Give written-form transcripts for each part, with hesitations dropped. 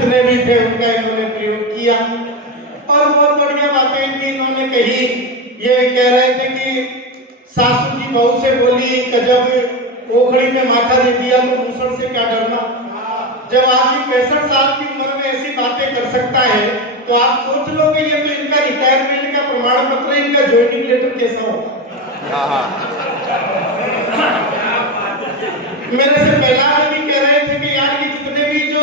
जितने भी थे उनका इन्होंने प्रयोग किया। और बहुत बढ़िया बातें थी इन्होंने कही। ये कह रहे थे कि सासू जी बहू से बोली कि जब ओखड़ी में माथा दे दिया तो मूसर से क्या डरना। जब आदमी 65 साल की उम्र में ऐसी बातें कर सकता है तो आप सोच लोगे ये तो इनका रिटायरमेंट का प्रमाण पत्र, इनका ज्वाइनिंग लेटर कैसा होगा। मेरे से पहला कवि कह रहे थे कि यार ये जितने भी जो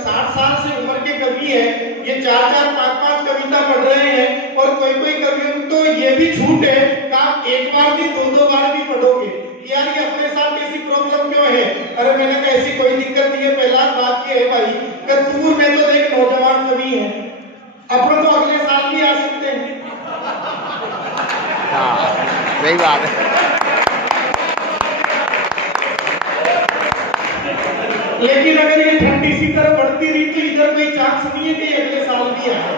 60 साल से उम्र के कवि हैं ये 4-4, 5-5 कविता पढ़ रहे हैं और कोई कवि तो ये भी छूट है कि आप एक बार भी 2-2 बार भी पढ़ोगे। यार ये अपने साथ ऐसी प्रॉब्लम क्यों है। अरे मैंने कहा ऐसी कोई दिक्कत नहीं है। पहला बात ये है भाई कि तू में तो देख नौजवान कवि है, अपन तो अगले साल भी आ सकते हैं। सही बात है। लेकिन अगर ये ठंड इसी तरह बढ़ती रही तो इधर कोई चांस नहीं है कि अगले साल भी आए।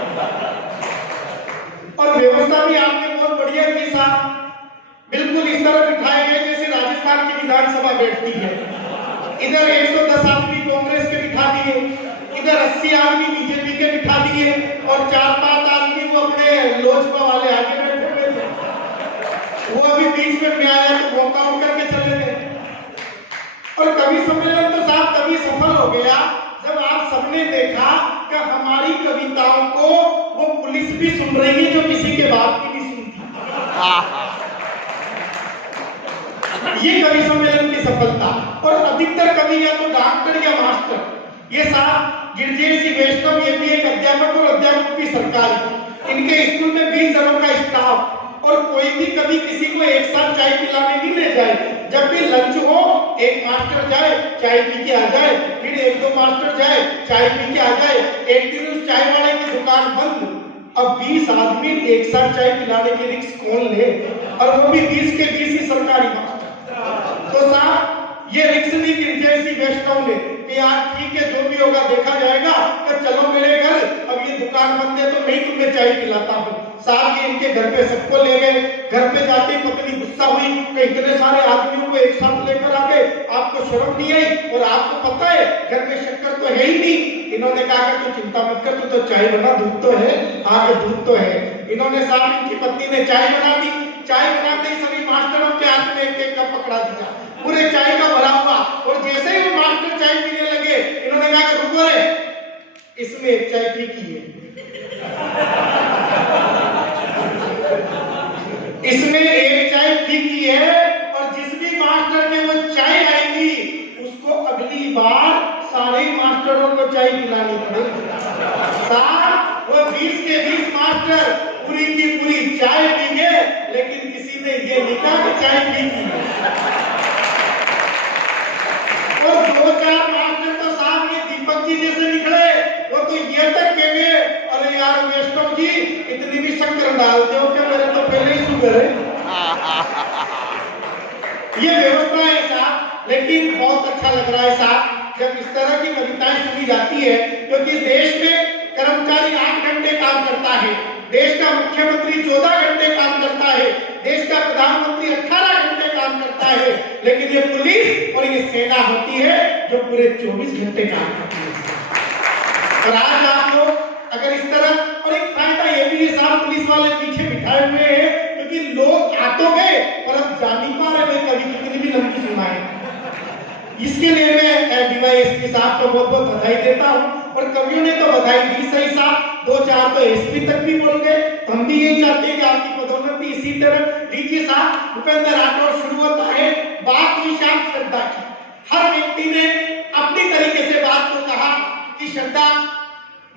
और व्यवस्था भी आपने बहुत बढ़िया की साहब, बिल्कुल इस तरह बिठाए गए जैसे राजस्थान की विधानसभा बैठती है। इधर 110 आदमी कांग्रेस के बिठा दिए, इधर 80 आदमी बीजेपी के बिठा दिए और 4-5 आदमी वो अपने लोजपा वाले आगे बैठे हुए थे। वो अभी बीच में आया तो मौका उठ के चले गए। और कवि सम्मेलन तो साहब तभी सफल हो गया जब आप सबने देखा कि हमारी कविताओं को वो पुलिस भी सुन रही है जो किसी के बाप की नहीं सुनती। ये कवि सम्मेलन की सफलता। और अधिकतर कवि या तो डॉक्टर या मास्टर। ये साहब गिरजे सिंह वैष्णव ये भी एक अध्यापक और अध्यापक की सरकारी, इनके स्कूल में 20 जनों का स्टाफ। और कोई भी कभी किसी को एक साथ चाय पिलाने नहीं ले जाए। जब भी लंच हो एक मास्टर जाए चाय पी के आ जाए, फिर 1-2 मास्टर जाए चाय पी के आ जाए। एक दिन उस चाय वाले की दुकान बंद। अब 20 आदमी एक साथ चाय पिलाने के रिस्क कौन ले, और वो भी 20 के 20 ही सरकारी मास्टर। तो साहब ये रिक्स नहीं गिरजे सिंह वैष्णव ने कि यार ठीक है जो भी होगा देखा जाएगा, तो चलो मेरे घर, अब ये दुकान बंद है तो मैं तुम्हें चाय पिलाता हूँ। साहब ये इनके घर पे सबको ले गए। घर पे जाते ही पत्नी गुस्सा हुई कि इतने सारे आदमियों को एक साथ लेकर आ गए, आपको शर्म नहीं आई। और आपको पता है घर में शक्कर तो है ही नहीं। इन्होंने कहा कि तू चिंता मत कर, तू तो चाय बना, दूध तो है, आगे दूध तो है। इन्होंने साहब इनकी पत्नी ने चाय बना दी। चाय बनाते ही सभी मास्टरों के हाथ में एक कप पकड़ा दिया, पूरे चाय का भरा हुआ। और जैसे ही मास्टर चाय पीने लगे इन्होंने कहा कि रुको रे, इसमें एक चाय फीकी है, इसमें एक चाय फीकी है। और जिस भी मास्टर में वो चाय आएगी उसको अगली बार सारे मास्टरों को चाय पिलानी पड़ेगी। साहब वो 20 के 20 मास्टर पूरी की पूरी चाय पींगे, लेकिन किसी ने ये नहीं कहा कि चाय फीकी है। और 2-4 मास्टर तो साहब ये दीपक जी जैसे निकले, वो तो ये तक कहेंगे अरे यार वैष्णव जी इतनी भी शक्कर डालते हो क्या, मेरे तो पहले ही शुगर है। ये व्यवस्था है साहब। लेकिन बहुत अच्छा लग रहा है साहब जब इस तरह की कविताएं सुनी जाती है, क्योंकि देश में कर्मचारी 8 घंटे काम करता है, देश का मुख्यमंत्री 14 घंटे काम करता है, देश का प्रधानमंत्री 18 घंटे काम करता है, लेकिन ये पुलिस और ये सेना होती है जो पूरे 24 घंटे काम करती है। और आज आप लोग अगर इस तरह, और एक फायदा ये भी है साहब पुलिस वाले पीछे बिठाए हुए हैं क्योंकि लोग आ तो गए पर अब जा नहीं पा रहे, कभी कितनी भी लंबी सुनाए। इसके लिए मैं डीवाईएसपी साहब को बहुत बहुत बधाई देता हूँ। और कवियों ने तो बधाई दी सही साहब, 2-4 तो एसपी तक भी बोल गए। हम भी यही चाहते हैं कि आपकी पदोन्नति इसी तरह लीजिए साहब। भूपेंद्र राठौर शुरू होता है बात हुई शाम श्रद्धा की। हर व्यक्ति ने अपनी तरीके से बात को कहा कि श्रद्धा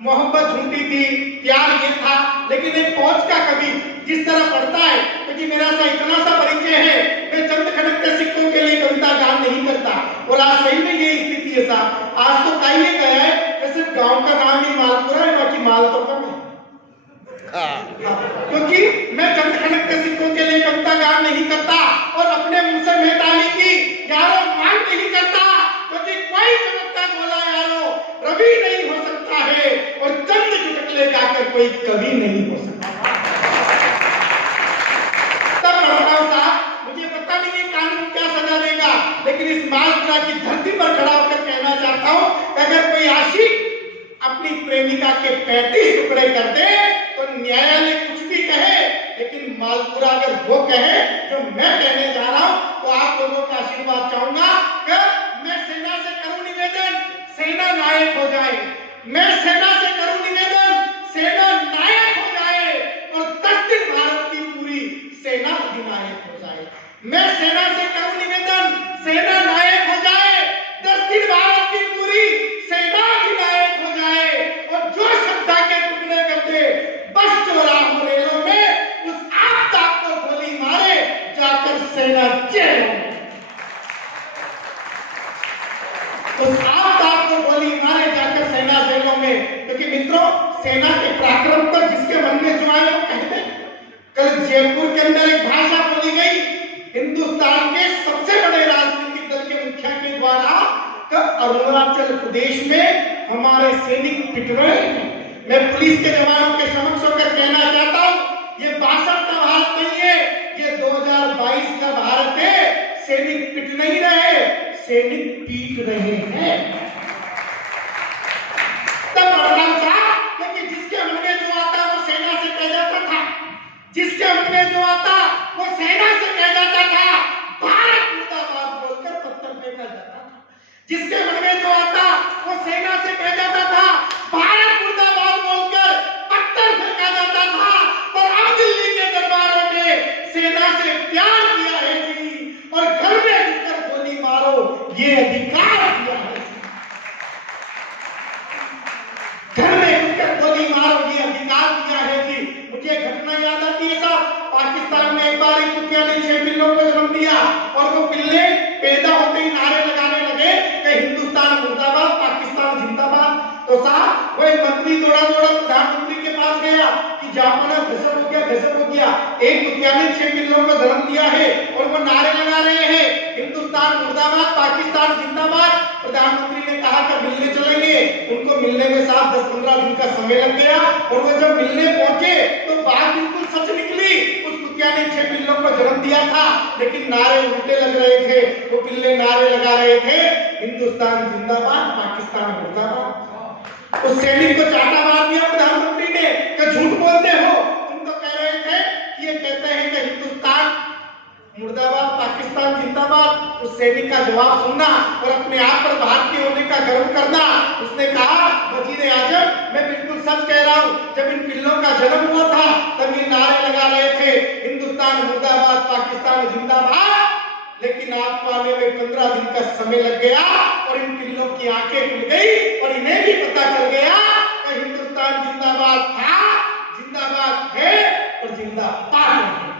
मोहब्बत झूठी थी, प्यार ये था। लेकिन एक फौज का कवि जिस तरह पढ़ता है, क्योंकि मेरा सा इतना सा परिचय है, मैं चंद खड़क के सिक्कों के लिए कविता गान नहीं करता। और आज सही में ये स्थिति है साहब। आज तो कहिए गया है कि सिर्फ गांव का नाम ही मालपुरा है, बाकी माल तो कम है। क्योंकि मैं चंद खड़क के सिक्कों के लिए कविता गान नहीं करता और अपने मुंह से मैं ताली की यारों मांग नहीं करता, क्योंकि कोई चमकता गोला यारों रवि नहीं हो सकता है और चंद चुटकुले गाकर कोई कवि नहीं हो सकता। तब साहब मुझे पता नहीं ये कानून क्या सजा देगा, लेकिन इस मालपुरा की धरती पर खड़ा होकर कहना चाहता हूं कि अगर कोई आशिक अपनी प्रेमिका के 35 टुकड़े कर दे तो न्यायालय कुछ भी कहे, लेकिन मालपुरा अगर वो कहे जो मैं कहने जा रहा हूं तो आप लोगों का आशीर्वाद चाहूंगा कि मैं सेना से करूं निवेदन, सेना नायक हो जाए। मैं सेना से करूं निवेदन, सेना नायक हो जाए और 10 दिन भारत की पूरी सेना अधिनायक हो जाए। मैं सेना से करूं निवेदन, सेना नायक हो जाए, 10 दिन भारत की पूरी सेना अधिनायक हो जाए और जो श्रद्धा के टुकड़े कर दे बस चौराहों रेलों में उस आफताब को गोली मारे जाकर सेना जेलों में, उस आफताब को गोली मारे जाकर सेना जेलों में। क्योंकि मित्रों, सेना के पराक्रम पर जिसके मन में जो आए वो कहते। कल जयपुर के अंदर एक भाषा बोली गई हिंदुस्तान के सबसे बड़े राजनीतिक दल के मुखिया के द्वारा कि अरुणाचल प्रदेश में हमारे सैनिक पिट रहे हैं। मैं पुलिस के जवानों के समक्ष होकर कहना चाहता हूं, ये 62 का भारत नहीं है, ये 2022 का भारत है। सैनिक पिट नहीं रहे, सैनिक पीट रहे हैं। तब प्रधान साहब, क्योंकि जिसके मन में जो आता वो सेना से कह जाता था, जिसके मन में जो आता वो सेना से कह जाता था, भारत मुर्दाबाद बोलकर पत्थर फेंका जाता था। जिसके मन में जो आता वो सेना से कह जाता था, भारत मुर्दाबाद बोलकर पत्थर फेंका जाता था। पर अब दिल्ली के दरबारों में सेना से प्यार किया है जी, और घर में घुसकर गोली मारो ये अधिकार दिया है। घर में घुसकर गोली मारो ये अधिकार दिया है जी। मुझे घटना याद आती है साहब, पाकिस्तान में एक बार एक कुत्ते ने 6 पिल्लों को जन्म दिया और वो पिल्ले पैदा होते ही नारे लगाने लगे कि हिंदुस्तान मुर्दाबाद, पाकिस्तान जिंदाबाद। तो साहब वही मंत्री दौड़ा दौड़ा प्रधानमंत्री के पास गया कि जापाना गजब हो गया, गजब हो गया। एक कुत्ते ने 6 पिल्लों को जन्म दिया है और वो नारे लगा रहे हैं हिंदुस्तान मुर्दाबाद, पाकिस्तान जिंदाबाद। प्रधानमंत्री ने कहा कि मिलने चलेंगे। उनको मिलने में साहब 10-15 दिन का समय लग गया और वो जब मिलने पहुंचे तो बात बिल्कुल सच निकली। उस कुत्ते ने 6 पिल्लों को जन्म दिया था, लेकिन नारे उल्टे लग रहे थे। वो पिल्ले नारे लगा रहे थे हिंदुस्तान जिंदाबाद, पाकिस्तान मुर्दाबाद। उस सैनिक को चाटा मार दिया प्रधानमंत्री ने कि झूठ बोलते हो, तुम तो कह रहे थे कि ये कहते हैं कि हिंदुस्तान मुर्दाबाद, पाकिस्तान जिंदाबाद। उस सैनिक का जवाब सुनना और अपने आप पर भारतीय होने का गर्व करना। उसने कहा, वजीर आजम, मैं बिल्कुल सच कह रहा हूं, जब इन पिल्लों का जन्म हुआ था तब ये नारे लगा रहे थे हिंदुस्तान मुर्दाबाद, पाकिस्तान जिंदाबाद। लेकिन आपको आने में 15 दिन का समय लग गया और इन पिल्लों की आंखें खुल गई और इन्हें भी पता चल गया कि हिंदुस्तान जिंदाबाद था, जिंदाबाद है और जिंदाबाद है।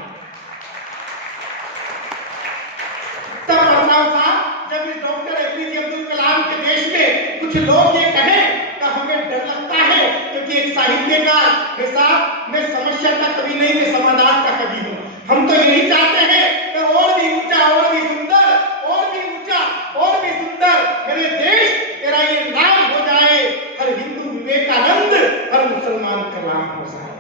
तब प्रधान साहब, जब इस डॉक्टर एपीजे अब्दुल कलाम के देश में कुछ लोग ये कहें तो हमें डर लगता है, क्योंकि एक साहित्यकार के साथ मैं समस्या का कभी नहीं, मैं समाधान का कभी हूं। हम तो यही चाहते हैं कि और भी ऊंचा, और भी सुंदर, और भी ऊंचा, और भी सुंदर मेरे देश तेरा ये नाम हो जाए, हर हिंदू विवेकानंद, हर मुसलमान कलाम हो जाए।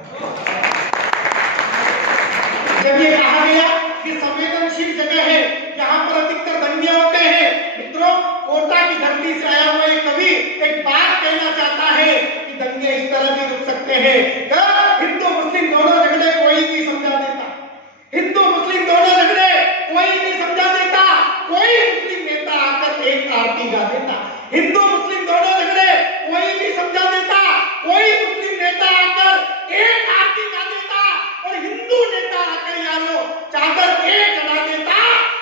जब ये कहा गया कि संवेदनशील जगह है जहां पर अधिकतर दंगे होते हैं, मित्रों, कोटा की धरती से आया हुआ एक कवि एक बात कहना चाहता है कि दंगे इस तरह भी रुक सकते हैं कि हिंदू मुस्लिम दोनों झगड़े कोई नहीं समझा देता, हिंदू मुस्लिम दोनों झगड़े कोई नहीं समझा देता, कोई मुस्लिम नेता आकर एक आरती गा देता। हिंदू मुस्लिम दोनों झगड़े कोई नहीं समझा देता, कोई मुस्लिम नेता आकर एक आरती गा देता और हिंदू नेता आकर यारो चादर एक चढ़ा देता।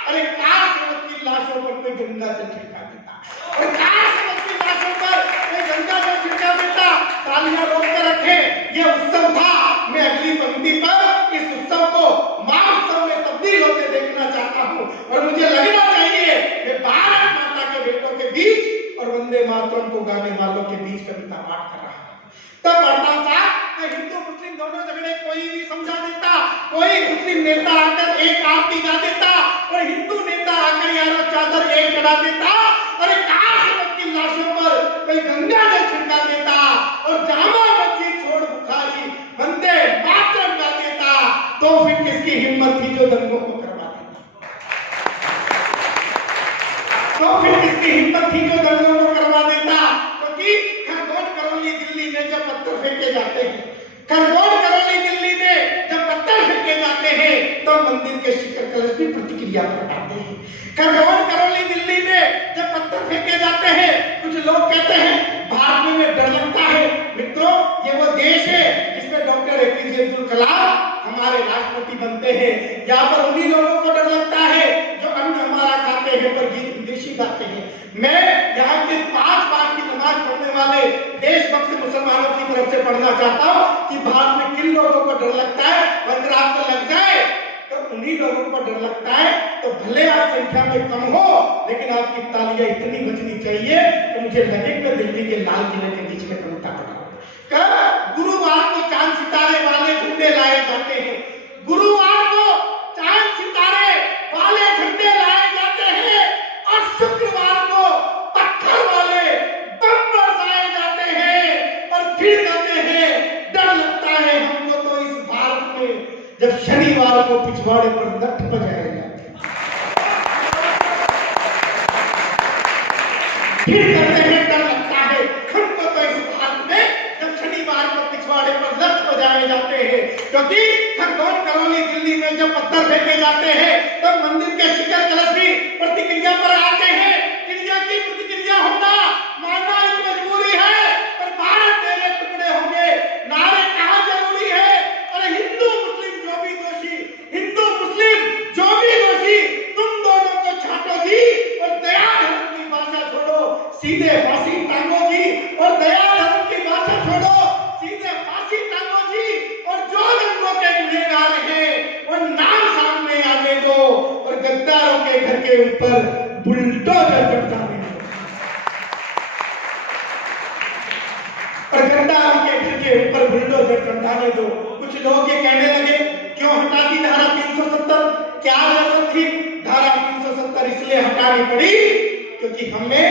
अरे काश की लाशों पर कोई गंगा जल छिड़का देता, और काश की लाशों पर कोई गंगा जल छिड़का देता। तालियां रोककर रखे, ये उत्सव था। मैं अगली पंक्ति पर इस उत्सव को महोत्सव में तब्दील होते देखना चाहता हूँ और मुझे लगना चाहिए कि भारत माता के बेटों के बीच और वंदे मातरम को गाने वालों के बीच कविता पाठ कर रहा है। तब पढ़ता था कि हिंदू मुस्लिम दोनों झगड़े कोई भी समझा देता, कोई मुस्लिम नेता आकर एक आरती गा देता और हिंदू नेता आकर यारो चादर एक चढ़ा देता। अरे काश की लाशों पर कोई गंगा जल छिड़का देता और जामा मस्जिद छोड़ बुखारी वंदे मातरम गा देता, तो फिर किसकी हिम्मत थी जो दंगों को करवा देता? तो फिर किसकी हिम्मत थी जो दंगों को करवा देता? क्योंकि खरगोन करौली जाते हैं, खरगोन करौली दिल्ली में जब पत्थर फेंके जाते हैं तो मंदिर के शिखर कलश भी प्रतिक्रिया प्रकटाते हैं। खरगोन करौली दिल्ली में जब पत्थर फेंके जाते हैं, कुछ लोग कहते हैं भारत में डर लगता है। मित्रों, ये वो देश है जिसमें डॉक्टर एपीजे अब्दुल कलाम हमारे राष्ट्रपति बनते हैं। यहाँ पर उन्हीं लोगों को डर लगता है जो अन्न हमारा खाते हैं पर गीत विदेशी गाते हैं। मैं यहाँ के 5 बार की नमाज पढ़ने वाले देशभक्त मुसलमानों की तरफ से पढ़ना चाहता हूँ कि भारत में किन लोगों को डर लगता है। अगर आपको लग जाए तो उन्हीं लोगों को डर लगता है, तो भले आप संख्या में कम हो लेकिन आपकी तालियां इतनी बजनी चाहिए कि मुझे लगे कि दिल्ली के लाल किले के बीच में कविता पढ़ा। कल गुरुवार को चांद सितारे वाले झंडे लाए जाते हैं, गुरुवार को चांद सितारे वाले झंडे लाए जाते हैं और शुक्रवार को पत्थर वाले बम बरसाए जाते हैं और फिर कहते हैं डर लगता है हमको तो इस भारत में जब शनिवार को पिछवाड़े पर लठ बजाए जाते हैं। फिर कहते हैं डर लगता है हमको तो इस भारत में जब शनिवार को पिछवाड़े पर लठ बजाए जाते हैं, क्योंकि खरगोन करौली दिल्ली में जब पत्थर फेंके जाते हैं तब मंदिर के शिखर कलश भी प्रतिक्रिया पर आते हैं। क्रिया की प्रतिक्रिया होना मानना एक मजबूरी है, पर भारत तेरे टुकड़े होंगे नारे कहाँ जरूरी है। अरे हिंदू मुस्लिम जो भी दोषी, हिंदू मुस्लिम जो भी दोषी, तुम दोनों को छांटो जी और दया धर्म की भाषा छोड़ो, सीधे फांसी टांगो जी और दया धर्म की भाषा छोड़ो, सीधे फांसी टांगो जी और जो दंगों के गुनहगार हैं वो नाम सामने आने दो और गद्दारों के घर के ऊपर बुलडोजर चढ़ाने दो और गद्दारों के घर के ऊपर बुलडोजर चढ़ाने दो। कुछ लोग ये कहने लगे क्यों हटा दी धारा 370, क्या जरूरत थी धारा 370? इसलिए हटानी पड़ी क्योंकि हमें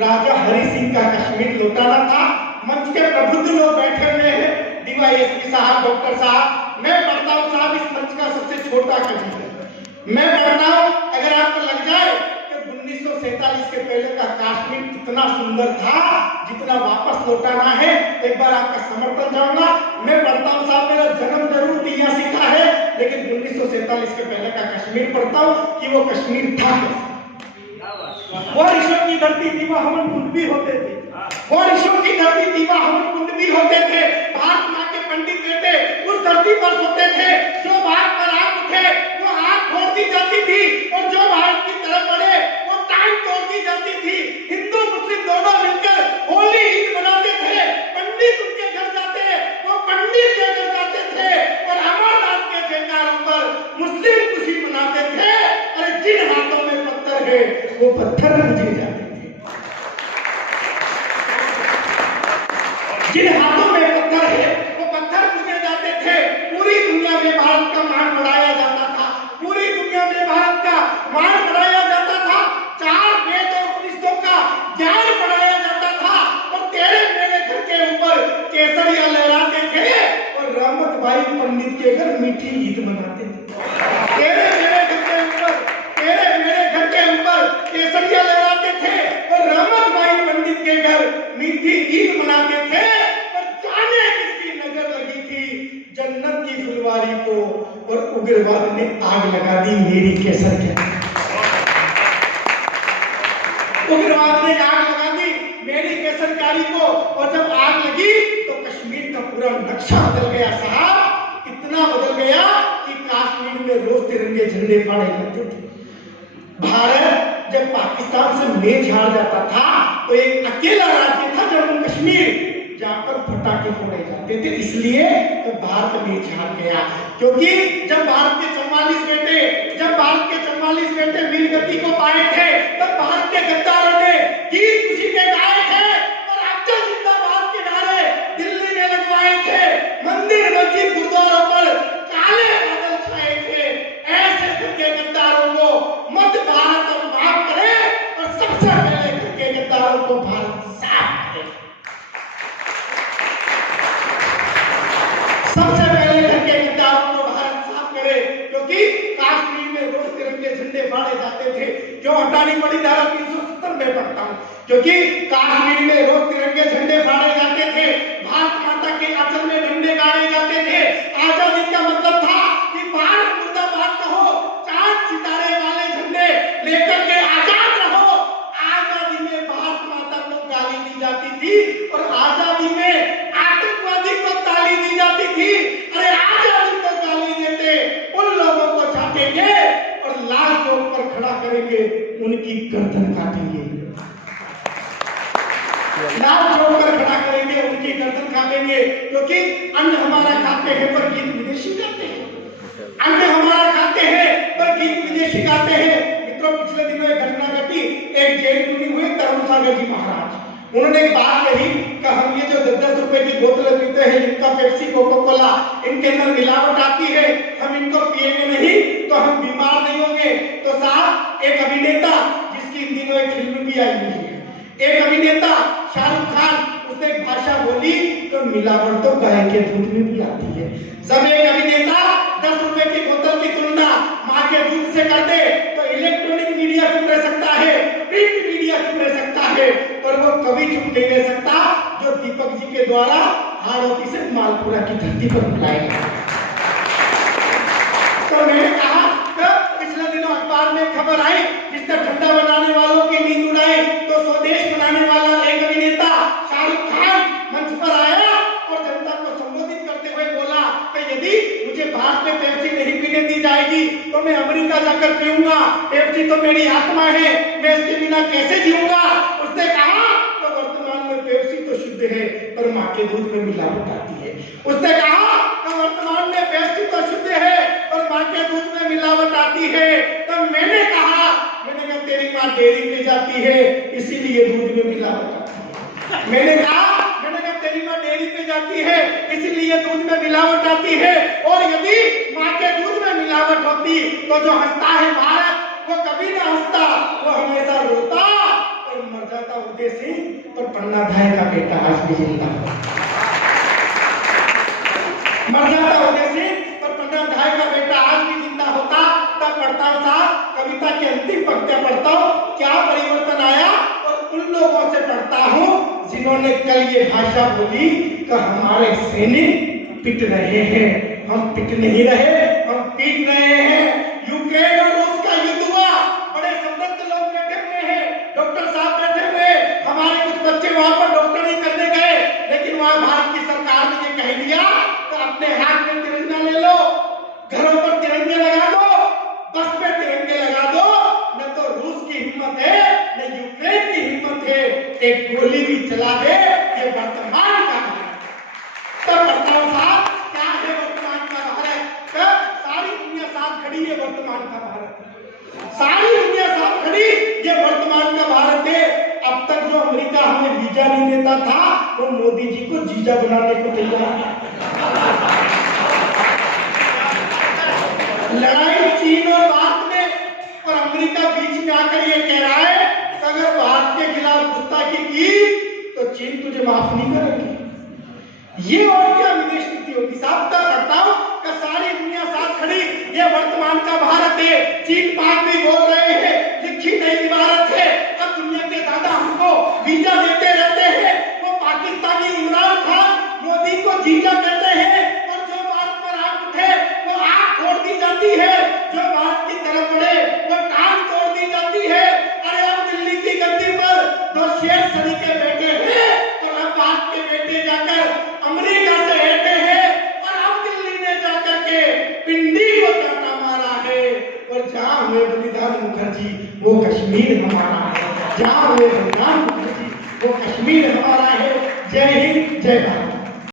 राजा हरि सिंह का कश्मीर लौटाना था। मंच के प्रबुद्ध लोग बैठे हुए हैं, डीवाईएसपी साहब, डॉक्टर साहब, मैं पढ़ता हूँ साहब इस मंच का सबसे छोटा कवि है। मैं पढ़ता हूँ, अगर आपको लग जाए कि 1947 के पहले का कश्मीर कितना सुंदर था जितना वापस लौटाना है, एक बार आपका समर्थन चाहूंगा। मैं पढ़ता हूँ साहब, मेरा जन्म जरूर दिया सीखा है लेकिन 1947 के पहले का कश्मीर पढ़ता हूँ कि वो कश्मीर था। वो ऋषियों की धरती थी, वहाँ हवन कुंड भी होते थे। वो ऋषियों की धरती थी, वहाँ हवन कुंड भी होते थे। भारत माँ के पंडित बेटे उस धरती पर सोते थे। जो भारत पर आंख उठे वो आंख फोड़ दी जाती थी और जो भारत की तरफ बढ़े वो टांग तोड़ दी जाती थी। हिंदू मुस्लिम दोनों मिलकर होली ईद मनाते थे। पंडित उनके घर जाते, वो पंडित के घर जाते थे और अमरनाथ के जयकारों पर मुस्लिम खुशी मनाते थे। अरे जिन हाथों में पत्थर है वो पत्थर पूजे जाते थे, जिन हाथों में पत्थर है वो पत्थर पूजे जाते थे। पूरी दुनिया में भारत का मान बढ़ाया जाता था, पूरी दुनिया में भारत का मान बढ़ाया जाता था। 4 वेद और उपनिषदों का ज्ञान बढ़ाया जाता था और तेरे मेरे घर के ऊपर केसरिया लहराते थे और रहमत भाई पंडित के घर मीठी ईद मनाते थे। तेरे मेरे घर के ऊपर, तेरे मेरे घर के ऊपर केसरिया लहराते थे और रहमत भाई पंडित के घर मीठी ईद मनाते थे। और जाने किसकी नजर लगी थी जन्नत की फुलवारी को और उग्रवाद ने आग लगा दी मेरी केसर के। उग्रवाद ने आग लगा दी मेरी केसरकारी को और जब आग लगी तो कश्मीर का पूरा नक्शा बदल गया साहब। इतना बदल गया कि कश्मीर में रोज तिरंगे झंडे फाड़े जाते थे। भारत जब पाकिस्तान से मेल झाड़ जाता था तो एक अकेला राज्य था जम्मू कश्मीर जहां पर पटाखे फोड़े जाते थे। इसलिए तो भारत मेल झाड़ गया, क्योंकि जब भारत के 44 बेटे वीर गति को पाए थे तब भारत के गद्दारों ने गीत खुशी के गाए थे और अक्सर जिंदाबाद के नारे दिल्ली में लगवाए थे। मंदिर मस्जिद गुरुद्वारों पर काले बादल छाए थे। ऐसे करके गद्दारों को मत भारत और माफ करे और सबसे पहले करके गद्दारों को भारत साफ करे। सबसे पहले करके गद्दारों को भारत साफ करे, क्योंकि कश्मीर में रोज तिरंगे झंडे फाड़े जाते थे। क्यों हटानी पड़ी धारा 370 में पढ़ता हूँ, क्योंकि कश्मीर में रोज तिरंगे झंडे फाड़े जाते थे। भारत माता के आंचल में जाएंगे, क्योंकि अन्न हमारा खाते हैं पर गीत विदेशी गाते हैं, अन्न हमारा खाते हैं पर गीत विदेशी गाते हैं। मित्रों, पिछले दिनों एक घटना घटी, एक जैन मुनि हुए तरुण सागर जी महाराज, उन्होंने एक बात कही कि हम ये जो 10-10 रुपए की बोतलें पीते हैं, इनका पेप्सी कोका कोला, इनके अंदर मिलावट आती है, हम इनको पिएंगे नहीं तो हम बीमार नहीं होंगे। तो साहब, एक अभिनेता जिसकी इन दिनों एक फिल्म भी आई हुई है, एक अभिनेता शाहरुख खान, उसने एक भाषा बोली तो मिलावट तो गाय के दूध में भी आती है। जब एक अभिनेता 10 रुपए की बोतल की तुलना माँ के दूध से कर दे तो इलेक्ट्रॉनिक मीडिया चुप रह सकता है, प्रिंट मीडिया चुप रह सकता है, पर वो कभी चुप नहीं रह सकता जो दीपक जी के द्वारा हाड़ौती से मालपुरा की धरती पर बुलाया गया। तो मैंने कहा पिछले दिनों अखबार में खबर आई, जिसने ठंडा बनाने वालों की नींद उड़ाई, तो स्वदेश बनाने वाला एक अभिनेता शाहरुख खान मंच पर आया और जनता को संबोधित करते हुए बोला कि यदि मुझे भारत में पेप्सी नहीं पीने दी जाएगी तो मैं अमेरिका जाकर पीऊंगा, पेप्सी तो मेरी आत्मा है, मैं इसके बिना कैसे जीऊंगा। उसने कहा तो वर्तमान में पेप्सी तो शुद्ध है पर माँ के दूध में मिलावट आती है। उसने कहा तो वर्तमान में पेप्सी तो शुद्ध है और माँ के दूध में मिलावट आती है। तब मैंने कहा तेरी माँ डेयरी पे जाती है इसीलिए दूध में मिलावट आती है। मैंने कहा तेरी माँ डेयरी पे जाती है इसीलिए दूध में मिलावट आती है, और यदि माँ के दूध में मिलावट होती तो जो हंसता है भारत वो कभी ना हंसता, वो हमेशा रोता और मर जाता उदय सिंह। और पन्ना धाय का बेटा आज भी जिंदा है, मर जाता उदय सिंह और पन्ना धाय का बेटा आज भी जिंदा होता। तब पढ़ता था कविता के अंतिम पंक्तियां पढ़ता हूँ, क्या परिवर्तन आया, और उन लोगों से पढ़ता हूँ जिन्होंने कल ये भाषा बोली कि हमारे सैनिक पिट रहे हैं। हम पिट नहीं रहे, हम पीट रहे हैं। यूक्रेन और रूस का युद्ध हुआ, बड़े समृद्ध लोग बैठे हुए हैं, डॉक्टर साहब बैठे हुए, हमारे कुछ बच्चे वहां पर डॉक्टरी करने गए, लेकिन वहां भारत की सरकार ने ये कह दिया तो अपने हाथ में तिरंगा ले लो, घरों पर तिरंगे लगा दो, बस पे तिरंगे लगा दो, न तो रूस की हिम्मत है न यूक्रेन की हिम्मत है एक गोली भी चला दे। ये वर्तमान का भारत। तो बताओ साहब, क्या है वर्तमान का भारत? सारी दुनिया साथ खड़ी है, वर्तमान का भारत, सारी दुनिया साथ खड़ी, ये वर्तमान का भारत है। अब तक जो अमेरिका हमें वीजा नहीं देता था वो मोदी जी को जीजा बनाने को तैयार है। लड़ाई चीन और भारत में, और अमेरिका बीच में आकर ये कह रहा है कि अगर भारत के खिलाफ गुस्ताखी की तो चीन तुझे माफ नहीं करेगी। ये और क्या विदेश नीति होगी साहब? तक बताओ कि सारी दुनिया साथ खड़ी, ये वर्तमान का भारत है। चीन पाक भी बोल रहे हैं लिखी नहीं इमारत है। अब दुनिया के दादा हमको वीजा देते रहते हैं, वो पाकिस्तानी इमरान खान मोदी को जीजा कहते हैं, और जो भारत पर आंख उठे वो आंख फोड़ दी जाती है, जो भारत की तरफ बढ़े वो कान तोड़ दी जाती है। अरे अब दिल्ली की गद्दी पर दो शेर सनी के बेटे हैं, और अब भारत के बेटे जाकर अमेरिका से हटे हैं, और अब दिल्ली ने जाकर के पिंडी को चाटा मारा है। और जहां हुए बलिदान मुखर्जी वो कश्मीर हमारा है, जहां हुए बलिदान मुखर्जी वो कश्मीर हमारा है। जय हिंद, जय भारत।